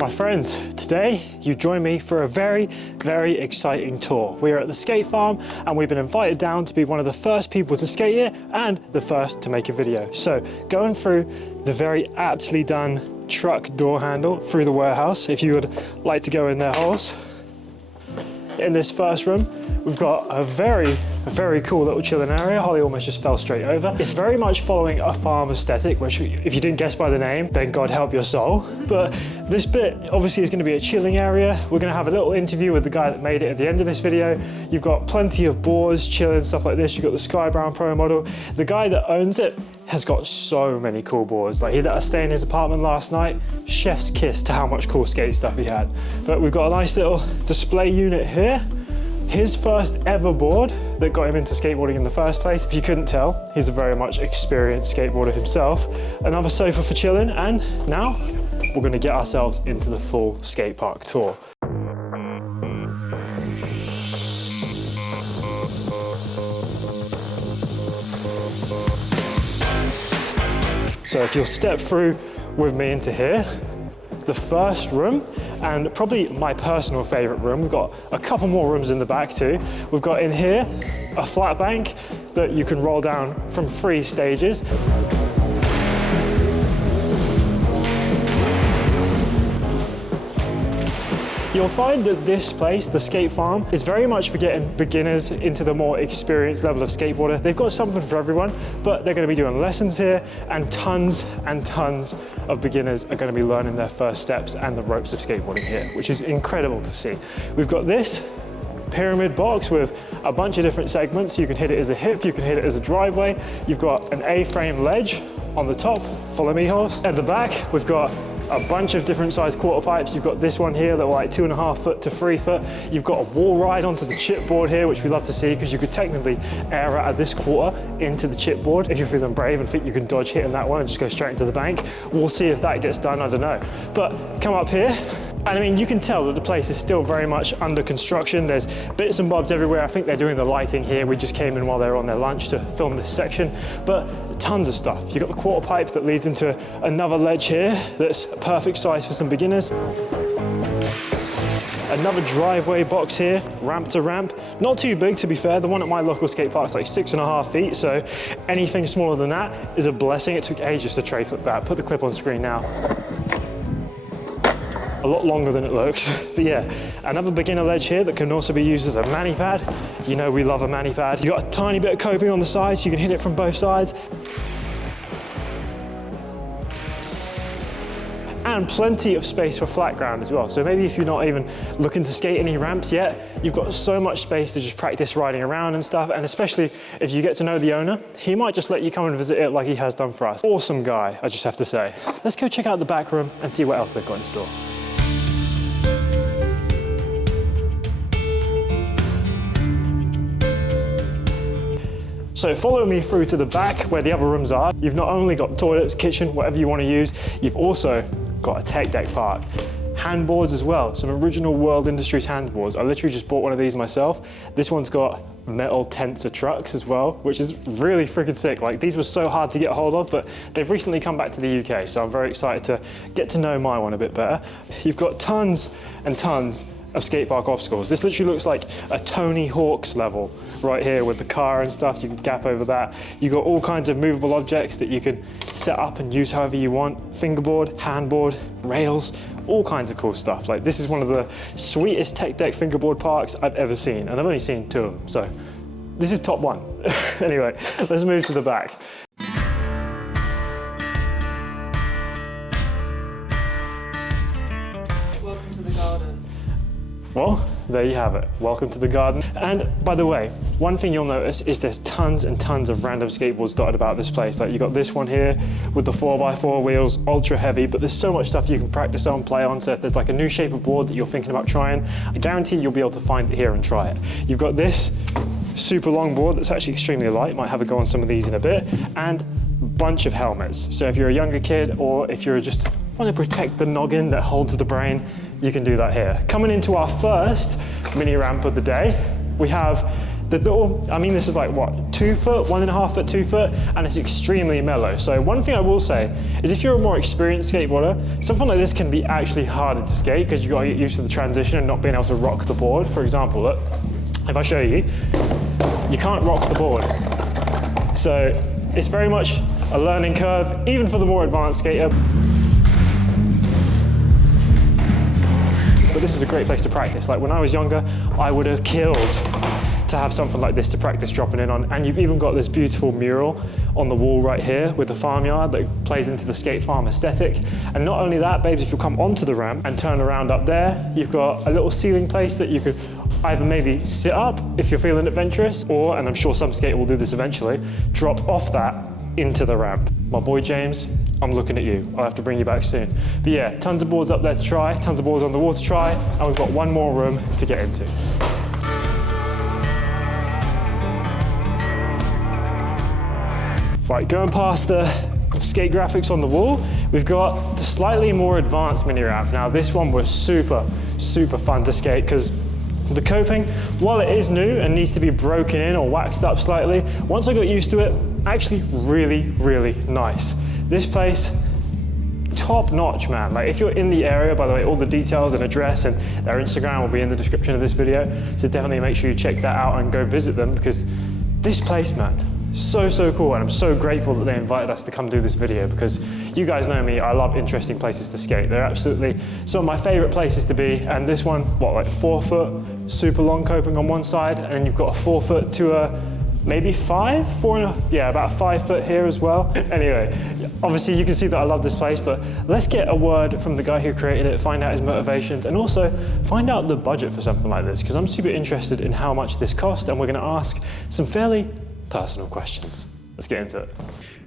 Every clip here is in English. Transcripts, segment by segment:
My friends, today you join me for a very, very exciting tour. We are at the skate farm and we've been invited down to be one of the first people to skate here and the first to make a video. So going through the very aptly done truck door handle through the warehouse, if you would like to go in their holes. In this first room, we've got a very cool little chilling area. Holly almost just fell straight over. It's very much following a farm aesthetic, which if you didn't guess by the name, then God help your soul. But this bit obviously is going to be a chilling area. We're going to have a little interview with the guy that made it at the end of this video. You've got plenty of boards, chilling, stuff like this. You've got the Sky Brown Pro model. The guy that owns it has got so many cool boards. Like, he let us stay in his apartment last night. Chef's kiss to how much cool skate stuff he had. But we've got a nice little display unit here. His first ever board that got him into skateboarding in the first place. If you couldn't tell, he's a very much experienced skateboarder himself. Another sofa for chilling, and now we're gonna get ourselves into the full skate park tour. So if you'll step through with me into here, the first room, and probably my personal favorite room. We've got a couple more rooms in the back too. We've got in here a flat bank that you can roll down from 3 stages. You'll find that this place, the skate farm, is very much for getting beginners into the more experienced level of skateboarder. They've got something for everyone, but they're going to be doing lessons here, and tons of beginners are going to be learning their first steps and the ropes of skateboarding here, which is incredible to see. We've got this pyramid box with a bunch of different segments. You can hit it as a hip, you can hit it as a driveway. You've got an A-frame ledge on the top. Follow me, holes. At the back, we've got a bunch of different sized quarter pipes. You've got this one here that are like 2.5 foot to 3 foot. You've got a wall ride onto the chipboard here, which we love to see because you could technically air out of this quarter into the chipboard. If you're feeling brave and think you can dodge hitting that one and just go straight into the bank, we'll see if that gets done, I don't know. But come up here, and I mean, you can tell that the place is still very much under construction. There's bits and bobs everywhere. I think they're doing the lighting here. We just came in while they were on their lunch to film this section, but tons of stuff. You've got the quarter pipe that leads into another ledge here that's a perfect size for some beginners. Another driveway box here, ramp to ramp. Not too big, to be fair. The one at my local skate park is like 6.5 feet, so anything smaller than that is a blessing. It took ages to tray flip that. Put the clip on screen now. A lot longer than it looks. But yeah, another beginner ledge here that can also be used as a mani pad. You know we love a mani pad. You've got a tiny bit of coping on the sides, so you can hit it from both sides. And plenty of space for flat ground as well. So maybe if you're not even looking to skate any ramps yet, you've got so much space to just practice riding around and stuff. And especially if you get to know the owner, he might just let you come and visit it like he has done for us. Awesome guy, I just have to say. Let's go check out the back room and see what else they've got in store. So follow me through to the back where the other rooms are. You've not only got toilets, kitchen, whatever you want to use, you've also got a tech deck park. Handboards as well, some original World Industries handboards. I literally just bought one of these myself. This one's got metal tensor trucks as well, which is really freaking sick. Like, these were so hard to get a hold of, but they've recently come back to the UK, so I'm very excited to get to know my one a bit better. You've got tons and tons of skate park obstacles. This literally looks like a Tony Hawk's level right here with the car and stuff. You can gap over that. You've got all kinds of movable objects that you can set up and use however you want. Fingerboard, handboard, rails, all kinds of cool stuff. Like, this is one of the sweetest tech deck fingerboard parks I've ever seen, and I've only seen 2 of them, so this is top 1. Anyway, let's move to the back. Welcome to the garden. Well, there you have it. Welcome to the garden. And by the way, one thing you'll notice is there's tons and tons of random skateboards dotted about this place. Like, you got this one here with the 4x4 wheels, ultra heavy, but there's so much stuff you can practice on, play on. So if there's like a new shape of board that you're thinking about trying, I guarantee you'll be able to find it here and try it. You've got this super long board that's actually extremely light. Might have a go on some of these in a bit. And a bunch of helmets. So if you're a younger kid, or if you're just want to protect the noggin that holds the brain, you can do that here. Coming into our first mini ramp of the day, we have The little, I mean, this is like what, 2 foot, 1.5 foot, 2 foot, and it's extremely mellow. So one thing I will say is if you're a more experienced skateboarder, something like this can be actually harder to skate because you got to get used to the transition and not being able to rock the board. For example, look, if I show you, you can't rock the board. So it's very much a learning curve, even for the more advanced skater. But this is a great place to practice. Like when I was younger, I would have killed to have something like this to practice dropping in on. And you've even got this beautiful mural on the wall right here with the farmyard that plays into the skate farm aesthetic. And not only that, babes, if you come onto the ramp and turn around up there, you've got a little ceiling place that you could either maybe sit up if you're feeling adventurous, or, and I'm sure some skater will do this eventually, drop off that into the ramp. My boy James, I'm looking at you. I'll have to bring you back soon. But yeah, tons of boards up there to try, tons of boards on the wall to try, and we've got one more room to get into. Right, going past the skate graphics on the wall, we've got the slightly more advanced mini ramp. Now this one was super fun to skate because the coping, while it is new and needs to be broken in or waxed up slightly, once I got used to it, actually really nice. This place, top notch, man. Like if you're in the area, by the way, all the details and address and their Instagram will be in the description of this video. So definitely make sure you check that out and go visit them because this place, man, so cool, and I'm so grateful that they invited us to come do this video because you guys know me, I love interesting places to skate. They're absolutely some of my favorite places to be, and this one, what, like 4 foot, super long coping on one side, and you've got a 4 foot to a maybe 5, 4 and a, yeah, about a 5 foot here as well. Anyway, obviously you can see that I love this place, but let's get a word from the guy who created it, find out his motivations, and also find out the budget for something like this, because I'm super interested in how much this cost, and we're gonna ask some fairly personal questions. Let's get into it.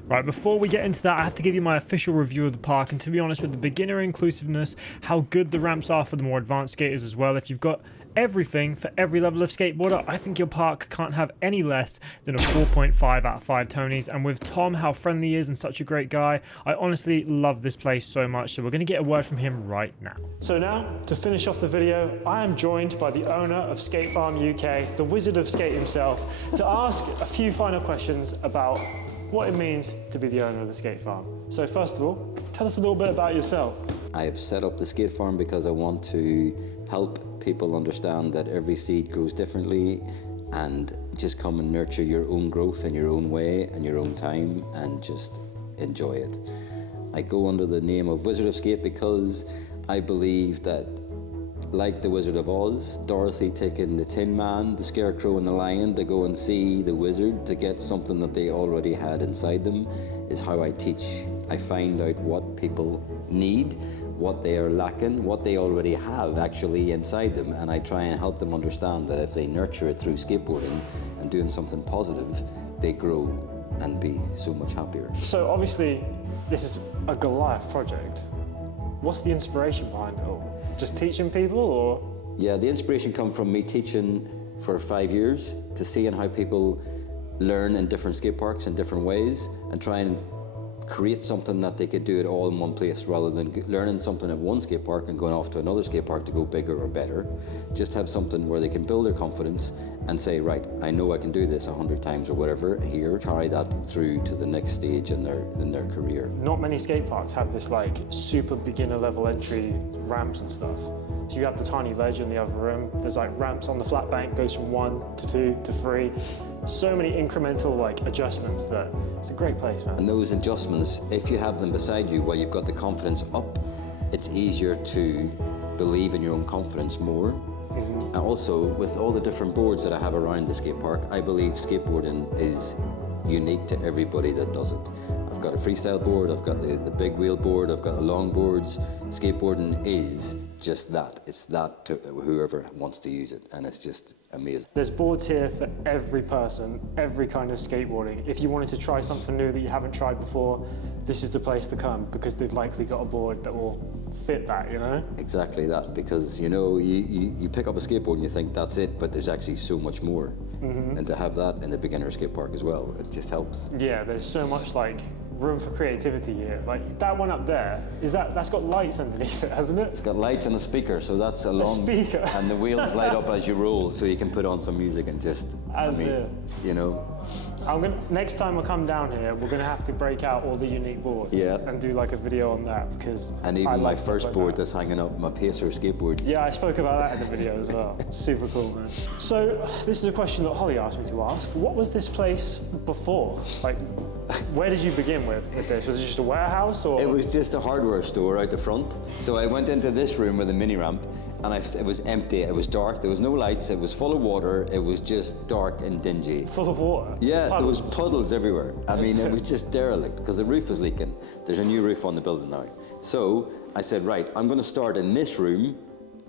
Right, before we get into that, I have to give you my official review of the park, and to be honest, with the beginner inclusiveness, how good the ramps are for the more advanced skaters as well. If you've got everything for every level of skateboarder, I think your park can't have any less than a 4.5 out of 5 Tonys. And with Tom, how friendly he is and such a great guy, I honestly love this place so much. So we're going to get a word from him right now. So now, to finish off the video, I am joined by the owner of Skate Farm UK, the wizard of skate himself, to ask a few final questions about what it means to be the owner of the skate farm. So first of all, tell us a little bit about yourself. I have set up the skate farm because I want to help people understand that every seed grows differently, and just come and nurture your own growth in your own way and your own time and just enjoy it. I go under the name of Wizard of Skate because I believe that, like the Wizard of Oz, Dorothy taking the Tin Man, the Scarecrow and the Lion to go and see the wizard to get something that they already had inside them, is how I teach. I find out what people need, what they are lacking, what they already have actually inside them, and I try and help them understand that if they nurture it through skateboarding and doing something positive, they grow and be so much happier. So obviously, this is a Goliath project. What's the inspiration behind it all? Just teaching people, or? Yeah, the inspiration come from me teaching for 5 years, to seeing how people learn in different skate parks in different ways, and try and create something that they could do it all in one place, rather than learning something at one skate park and going off to another skate park to go bigger or better. Just have something where they can build their confidence and say, right, I know I can do this 100 times or whatever here, carry that through to the next stage in their career. Not many skate parks have this like super beginner level entry ramps and stuff. So you have the tiny ledge in the other room, there's like ramps on the flat bank, goes from 1 to 2 to 3. So many incremental like adjustments that it's a great place, man. And those adjustments, if you have them beside you while you've got the confidence up, it's easier to believe in your own confidence more. And also, with all the different boards that I have around the skate park, I believe skateboarding is unique to everybody that does it. I've got a freestyle board, I've got the big wheel board, I've got the long boards. Skateboarding is just that. It's that to whoever wants to use it, and it's just amazing. There's boards here for every person, every kind of skateboarding. If you wanted to try something new that you haven't tried before, this is the place to come, because they've likely got a board that will fit that, you know? Exactly that, because you know, you pick up a skateboard and you think that's it, but there's actually so much more. And to have that in the beginner skate park as well, it just helps. Yeah, there's so much like room for creativity here. Like that one up there, that's got lights underneath it, hasn't it? It's got lights and a speaker, so that's a long speaker. And the wheels light up as you roll, so you can put on some music and just, you know. Next time I come down here, we're gonna have to break out all the unique boards and do like a video on that because. And even my first board that's hanging up, my Pacer skateboard. Yeah, I spoke about that in the video as well. Super cool, man. So this is a question that Holly asked me to ask. What was this place before? Like, where did you begin with this? Was it just a warehouse or? It was just a hardware store out the front. So I went into this room with a mini ramp, and it was empty, it was dark, there was no lights, it was full of water, it was just dark and dingy. Full of water? Yeah, there was puddles everywhere. I mean, it was just derelict because the roof was leaking. There's a new roof on the building now. So I said, right, I'm going to start in this room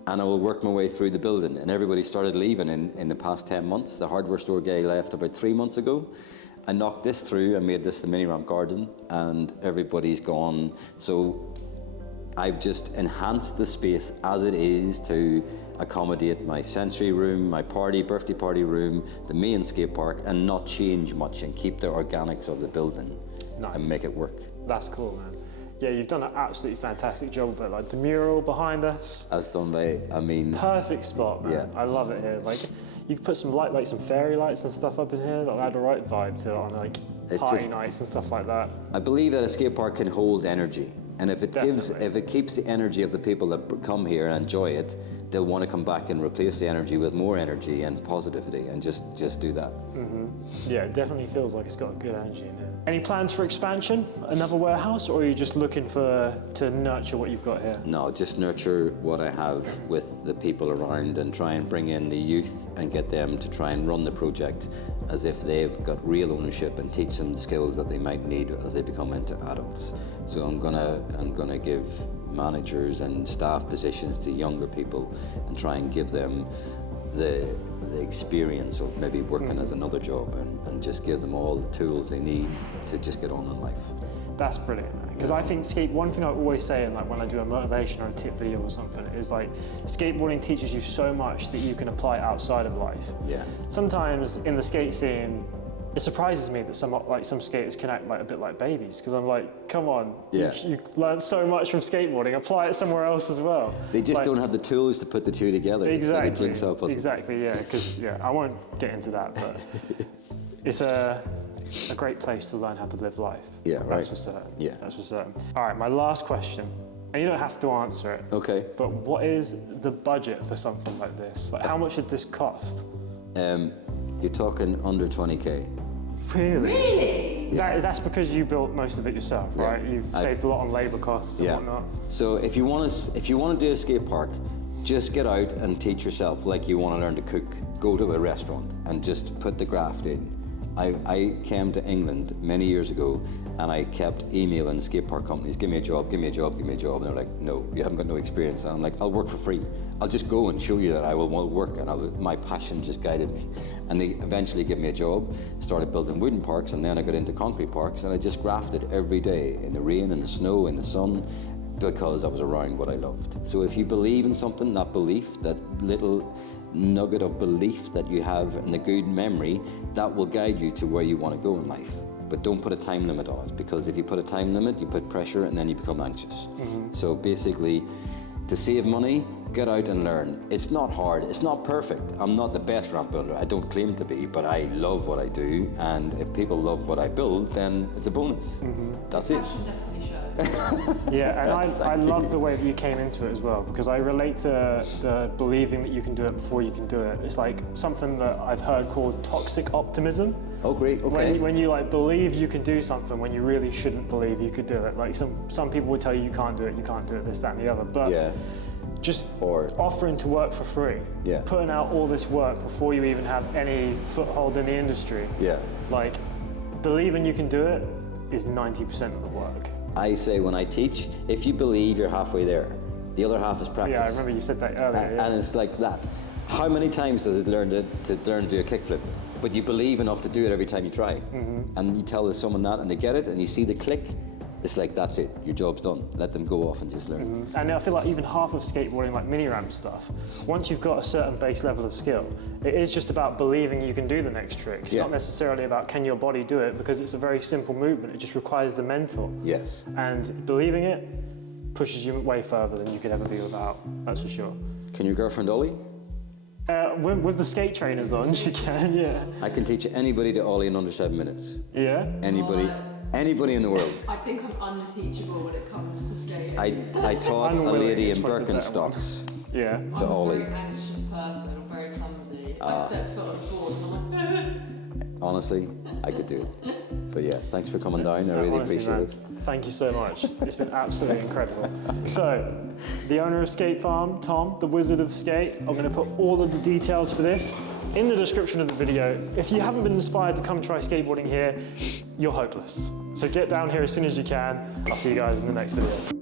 and I will work my way through the building. And everybody started leaving in the past 10 months. The hardware store guy left about 3 months ago. I knocked this through, I made this the mini ramp garden, and everybody's gone. So I've just enhanced the space as it is to accommodate my sensory room, my birthday party room, the main skate park, and not change much and keep the organics of the building and make it work. That's cool, man. Yeah, you've done an absolutely fantastic job of it. Like the mural behind us. As done by, perfect spot, man. Yeah. I love it here. Like you could put some like some fairy lights and stuff up in here that add the right vibe to it on like party nights and stuff like that. I believe that a skate park can hold energy. And if it keeps the energy of the people that come here and enjoy it, they'll want to come back and replace the energy with more energy and positivity and just do that. Yeah, it definitely feels like it's got a good energy in it. Any plans for expansion? Another warehouse, or are you just looking to nurture what you've got here? No, just nurture what I have with the people around and try and bring in the youth and get them to try and run the project as if they've got real ownership and teach them the skills that they might need as they become into adults. So I'm gonna give managers and staff positions to younger people and try and give them the experience of maybe working as another job and just give them all the tools they need to just get on in life. That's brilliant, because I think one thing I always say, and like when I do a motivation or a tip video or something, is like skateboarding teaches you so much that you can apply outside of life. Yeah. Sometimes in the skate scene, it surprises me that some skaters can act like a bit like babies, because I'm like, come on, you learn so much from skateboarding, apply it somewhere else as well. They just don't have the tools to put the two together. Exactly. It's like a jigsaw puzzle. Exactly, yeah, because I won't get into that, but it's a great place to learn how to live life. Yeah, right. That's for certain. Yeah. That's for certain. All right, my last question, and you don't have to answer it. Okay. But what is the budget for something like this? Like, how much should this cost? You're talking under 20K. Really? Yeah. That's because you built most of it yourself, right? You've saved a lot on labor costs and whatnot. So if you want to do a skate park, just get out and teach yourself like you want to learn to cook. Go to a restaurant and just put the graft in. I came to England many years ago and I kept emailing skate park companies, give me a job, give me a job, give me a job. And they're like, no, you haven't got no experience. And I'm like, I'll work for free. I'll just go and show you that I will work. And my passion just guided me. And they eventually gave me a job, started building wooden parks, and then I got into concrete parks, and I just grafted every day in the rain, in the snow, in the sun, because I was around what I loved. So if you believe in something, that belief, that little nugget of belief that you have and the good memory, that will guide you to where you want to go in life. But don't put a time limit on it, because if you put a time limit, you put pressure and then you become anxious. So basically, to save money, get out and learn. It's not hard, it's not perfect. I'm not the best ramp builder, I don't claim to be, but I love what I do, and if people love what I build, then it's a bonus. That's it. Passion definitely shows. Yeah, and I love the way that you came into it as well, because I relate to the believing that you can do it before you can do it. It's like something that I've heard called toxic optimism. Oh, great, okay. When you like believe you can do something when you really shouldn't believe you could do it. Like some people will tell you can't do it, this, that, and the other. But just offering to work for free, putting out all this work before you even have any foothold in the industry. Like, believing you can do it is 90% of the work. I say when I teach, if you believe, you're halfway there. The other half is practice. Yeah, I remember you said that earlier. And it's like that. How many times does it learn to do a kickflip? But you believe enough to do it every time you try. And you tell someone that and they get it and you see the click, it's like, that's it, your job's done. Let them go off and just learn. And I feel like even half of skateboarding, like mini ramp stuff, once you've got a certain base level of skill, it is just about believing you can do the next trick. It's Yeah. not necessarily about can your body do it, because it's a very simple movement. It just requires the mental. Yes. And believing it pushes you way further than you could ever be without, that's for sure. Can your girlfriend ollie? With the skate trainers on, she can, yeah. I can teach anybody to ollie in under 7 minutes. Yeah? Anybody in the world. I think I'm unteachable when it comes to skating. I taught a Unwilling lady is in probably the better one. Birkenstocks Yeah. to I'm a ollie. very anxious person, I'm very clumsy. I step foot on the board and I'm like, Honestly, I could do it. But yeah, thanks for coming down. I really Honestly, appreciate man, it. thank you so much. It's been absolutely incredible. So, the owner of Skate Farm, Tom, the Wizard of Skate, I'm going to put all of the details for this in the description of the video. If you haven't been inspired to come try skateboarding here, you're hopeless. So get down here as soon as you can. I'll see you guys in the next video.